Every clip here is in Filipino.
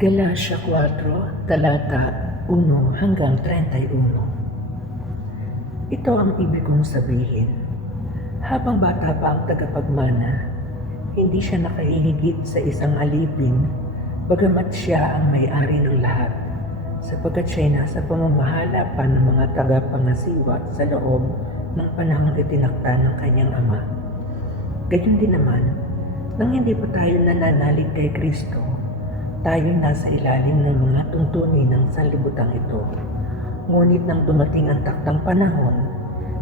Galatia 4, talata 1 hanggang 31. Ito ang ibig kong sabihin. Habang bata pa ang tagapagmana, hindi siya nakahihigit sa isang alipin, bagamat siya ang may-ari ng lahat, sapagkat siya'y nasa pamamahala pa ng mga tagapangasiwat sa loob ng panahong itinakda ng kanyang ama. Gayon din naman, nang hindi pa tayo nananalig kay Kristo, tayo nasa ilalim ng mga tuntunin ng sanlibutan ito. Ngunit nang dumating ang taktang panahon,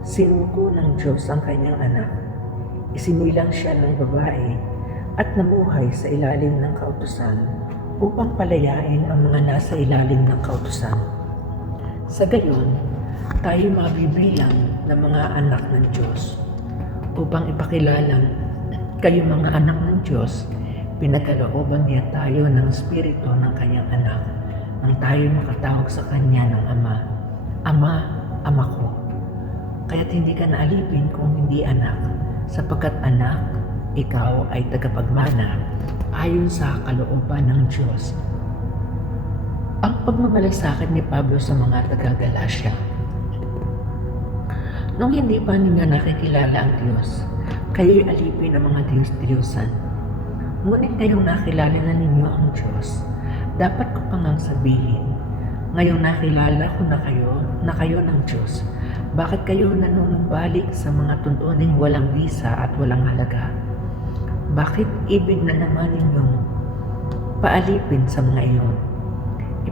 sinuko ng Diyos ang kanyang anak. Isinilang siya ng babae at namuhay sa ilalim ng kautusan upang palayain ang mga nasa ilalim ng kautusan. Sa gayon, tayo mabibilang na mga anak ng Diyos. Upang ipakilalang kayo mga anak ng Diyos, pinagkalooban niya tayo ng Espiritu ng kanyang anak nang tayo makatawag sa kanya ng Ama. Ama, Ama ko. Kaya't hindi ka naalipin kung hindi anak, sapagkat anak, ikaw ay tagapagmana ayon sa kalooban ng Diyos. Ang pagmamalasakit ni Pablo sa mga taga-Galacia. Nung hindi pa ninyo nakikilala ang Diyos, kayo'y alipin ng mga Diyos-Diyosan. Ngunit ngayong nakilala na ninyo ang Diyos, dapat ko pang ang sabihin, ngayong nakilala ko na kayo, na kayo ng Diyos, bakit kayo nanunumbalik sa mga tuntuning walang visa at walang halaga? Bakit ibig na naman ninyong paalipin sa mga iyon?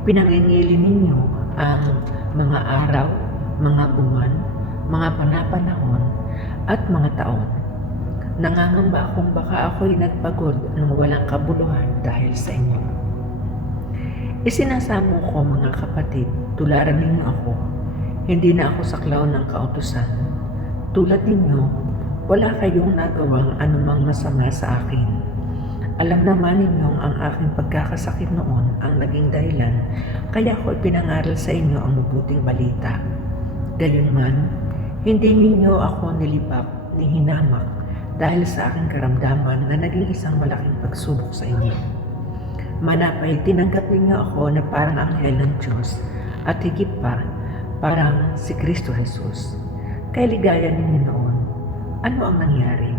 Ipinangingili ninyo ang mga araw, mga buwan, mga panapanahon, at mga taon. Nangangamba akong baka ako'y nagpagod ng walang kabuluhan dahil sa inyo. Isinasamo ko mga kapatid, tularan ninyo ako. Hindi na ako saklaw ng kautusan. Tulad ninyo, wala kayong nagawang anumang masama sa akin. Alam naman ninyong ang aking pagkakasakit noon ang naging dahilan, kaya ko ipinangaral sa inyo ang mabuting balita. Gayunman, hindi ninyo ako nilipak ni hinamak dahil sa aking karamdaman na naging isang malaking pagsubok sa inyo. Manapay, tinanggap ninyo ako na parang anghel ng Diyos at higit pa, parang si Kristo Jesus. Kaya ligaya ninyo noon, ano ang nangyari?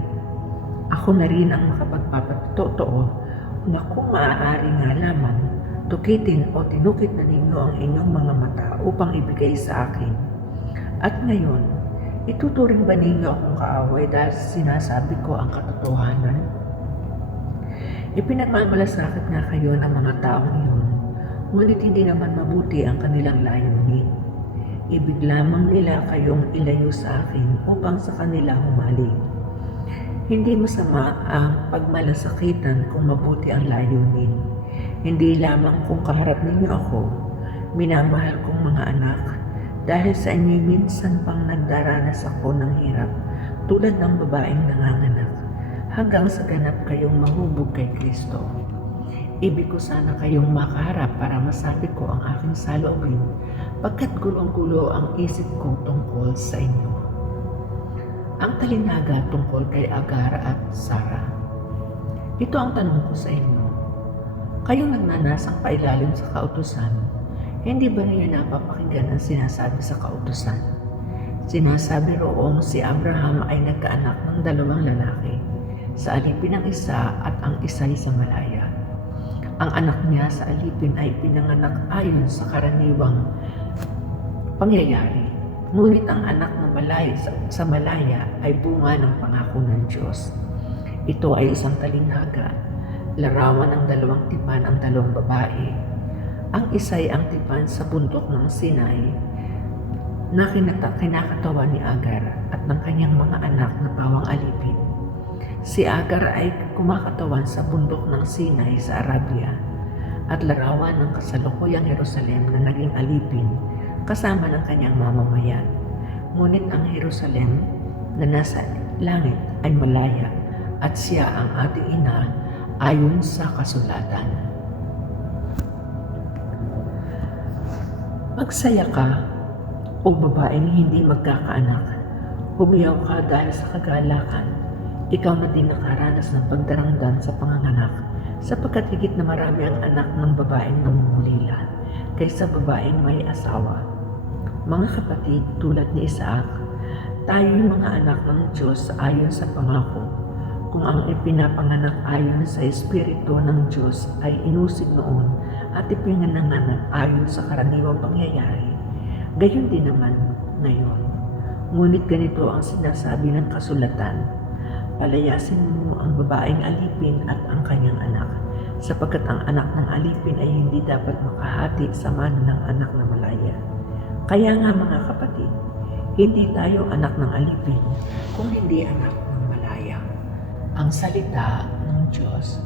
Ako na rin ang makapagpapatotoo na kung maaari nga lamang, tukitin o tinukit na ninyo ang inyong mga mata upang ibigay sa akin. At ngayon, ituturing ba ninyo akong kaaway dahil sinasabi ko ang katotohanan? Ipinagmamalasakit nga kayo ng mga taong iyon, ngunit hindi naman mabuti ang kanilang layunin. Ibig lamang nila kayong ilayo sa akin upang sa kanila humali. Hindi masama ang pagmalasakitan kung mabuti ang layunin. Hindi lamang kung kaharap ninyo ako, minamahal kong mga anak, dahil sa inyo minsan pang nagdaranas ako ng hirap tulad ng babaeng nanganganak hanggang sa ganap kayong mahubog kay Kristo. Ibig ko sana kayong makaharap para masabi ko ang aking saloobin pagkat gulong-gulo ang isip ko tungkol sa inyo. Ang talinaga tungkol kay Agar at Sara. Ito ang tanong ko sa inyo. Kayong nagnanasang pailalim sa kautusan, hindi ba ninyo napapakinggan ang sinasabi sa kautusan? Sinasabi roong si Abraham ay nagkaanak ng dalawang lalaki sa alipin ng isa at ang isa'y sa malaya. Ang anak niya sa alipin ay pinanganak ayon sa karaniwang pangyayari. Ngunit ang anak na malaya sa, sa malaya ay bunga ng pangako ng Diyos. Ito ay isang talinghaga, larawan ng dalawang tipan ang dalawang babae. Ang isa'y ang tipan sa bundok ng Sinai na kinata, kinakatawan ni Agar at ng kanyang mga anak na bawang alipin. Si Agar ay kumakatawan sa bundok ng Sinai sa Arabia at larawan ng kasalukuyang Jerusalem na naging alipin kasama ng kanyang mamamayan. Ngunit ang Jerusalem na nasa langit ay malaya at siya ang ating ina ayon sa kasulatan. Magsaya ka o babaeng hindi magkakaanak. Humiyaw ka dahil sa kagalakan. Ikaw na din nakaranas ng pagdarangdan sa panganganak sapagkat higit na marami ang anak ng babaeng namumulila kaysa babaeng may asawa. Mga kapatid, tulad ni Isaac, tayo yung mga anak ng Diyos ayon sa pangako. Kung ang ipinapanganak ayon sa Espiritu ng Diyos ay inusig noon at ipinanganak ayon sa karaniwang pangyayari, gayon din naman ngayon. Ngunit ganito ang sinasabi ng kasulatan, palayasin mo ang babaeng alipin at ang kanyang anak, sapagkat ang anak ng alipin ay hindi dapat makahati sa mano ng anak na malaya. Kaya nga mga kapatid, hindi tayo anak ng alipin kung hindi anak ng malaya. Ang salita ng Diyos